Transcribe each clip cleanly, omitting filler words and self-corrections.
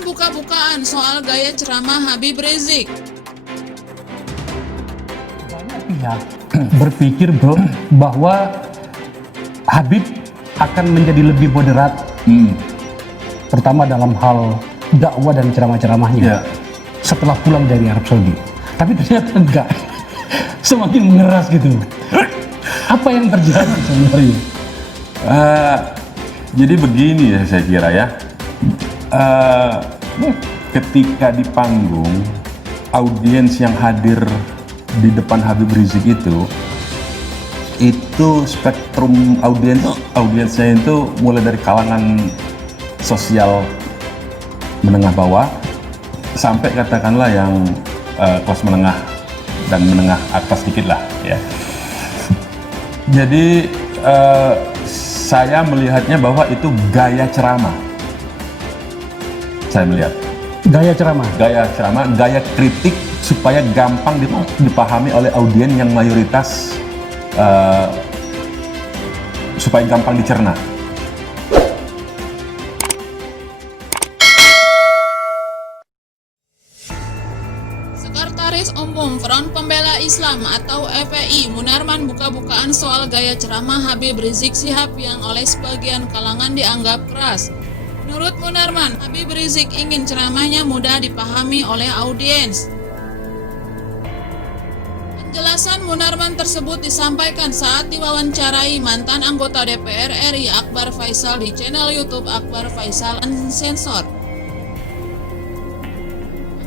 Munarman buka-bukaan soal gaya ceramah Habib Rizik. Banyak pihak berpikir bahwa Habib akan menjadi lebih moderat, terutama dalam hal dakwah dan ceramah-ceramahnya setelah pulang dari Arab Saudi. Tapi ternyata enggak, semakin mengeras gitu. Apa yang terjadi sebenarnya? Jadi begini ya, saya kira ya, ketika di panggung, audiens yang hadir di depan Habib Rizik itu spektrum audiensnya itu mulai dari kalangan sosial menengah bawah sampai katakanlah yang kelas menengah dan menengah atas sedikit lah ya. Jadi saya melihatnya bahwa itu gaya ceramah. Saya melihat Gaya ceramah. gaya kritik supaya gampang dipahami oleh audiens yang mayoritas, supaya gampang dicerna. Sekretaris Umum Front Pembela Islam atau FPI Munarman buka-bukaan soal gaya ceramah Habib Rizik Syihab yang oleh sebagian kalangan dianggap keras. Menurut Munarman, Habib Rizik ingin ceramahnya mudah dipahami oleh audiens. Penjelasan Munarman tersebut disampaikan saat diwawancarai mantan anggota DPR RI Akbar Faisal di channel YouTube Akbar Faisal Unsensor.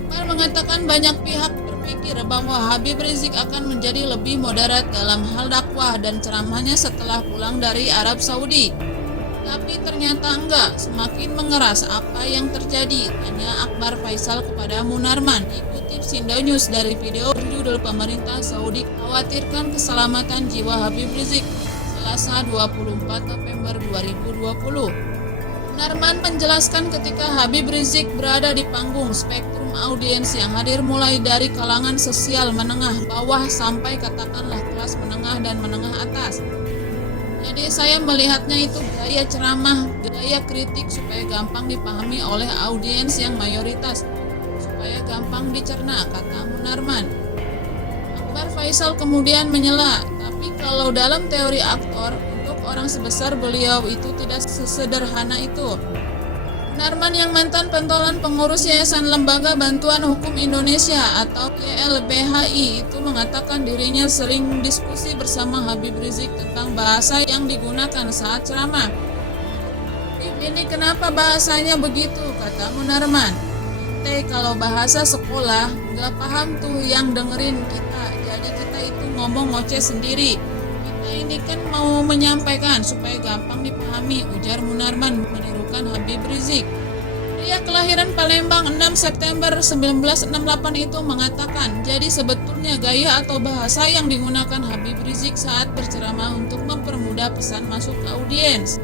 Akbar mengatakan banyak pihak berpikir bahwa Habib Rizik akan menjadi lebih moderat dalam hal dakwah dan ceramahnya setelah pulang dari Arab Saudi. Tapi ternyata enggak, semakin mengeras. Apa yang terjadi? Tanya Akbar Faisal kepada Munarman. Dikutip Sindo News dari video berjudul Pemerintah Saudi khawatirkan keselamatan jiwa Habib Rizik, Selasa 24 November 2020. Munarman menjelaskan ketika Habib Rizik berada di panggung, spektrum audiens yang hadir mulai dari kalangan sosial menengah bawah sampai katakanlah kelas menengah dan menengah atas. Jadi saya melihatnya itu gaya ceramah, gaya kritik supaya gampang dipahami oleh audiens yang mayoritas, supaya gampang dicerna, kata Munarman. Akbar Faisal kemudian menyela, tapi kalau dalam teori aktor, untuk orang sebesar beliau itu tidak sesederhana itu. Munarman yang mantan pentolan pengurus Yayasan Lembaga Bantuan Hukum Indonesia atau YLBHI itu mengatakan dirinya sering diskusi bersama Habib Rizik tentang bahasa yang digunakan saat ceramah. Ini kenapa bahasanya begitu, kata Munarman. Kalau bahasa sekolah nggak paham tuh yang dengerin kita, jadi kita itu ngomong ngoceh sendiri. Kita ini kan mau menyampaikan supaya gampang dipahami, ujar Munarman menirukan Habib Rizik. Pria kelahiran Palembang 6 September 1968 itu mengatakan, jadi sebetulnya gaya atau bahasa yang digunakan Habib Rizik saat berceramah untuk mempermudah pesan masuk ke audiens.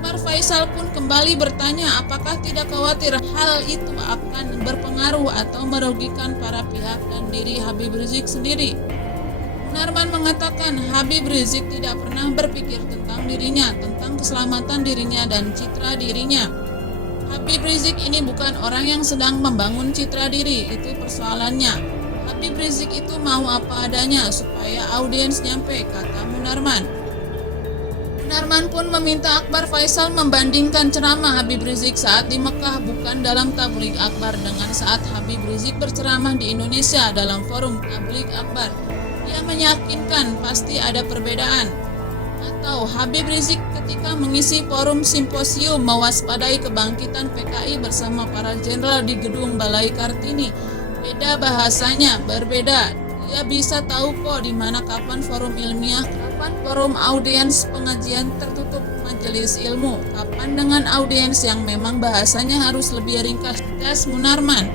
Akbar Faisal pun kembali bertanya apakah tidak khawatir hal itu akan berpengaruh atau merugikan para pihak dan diri Habib Rizik sendiri. Munarman mengatakan Habib Rizik tidak pernah berpikir tentang dirinya, tentang keselamatan dirinya dan citra dirinya. Habib Rizik ini bukan orang yang sedang membangun citra diri, itu persoalannya. Habib Rizik itu mau apa adanya supaya audiens nyampe, kata Munarman. Munarman pun meminta Akbar Faisal membandingkan ceramah Habib Rizik saat di Mekah bukan dalam tabligh akbar dengan saat Habib Rizik berceramah di Indonesia dalam forum tabligh akbar. Dia meyakinkan pasti ada perbedaan. Atau Habib Rizik ketika mengisi forum simposium mewaspadai kebangkitan PKI bersama para jenderal di gedung Balai Kartini. Beda bahasanya, berbeda. Dia bisa tahu kok di mana kapan forum ilmiah, kapan forum audiens pengajian tertutup majelis ilmu, kapan dengan audiens yang memang bahasanya harus lebih ringkas, tegas Munarman.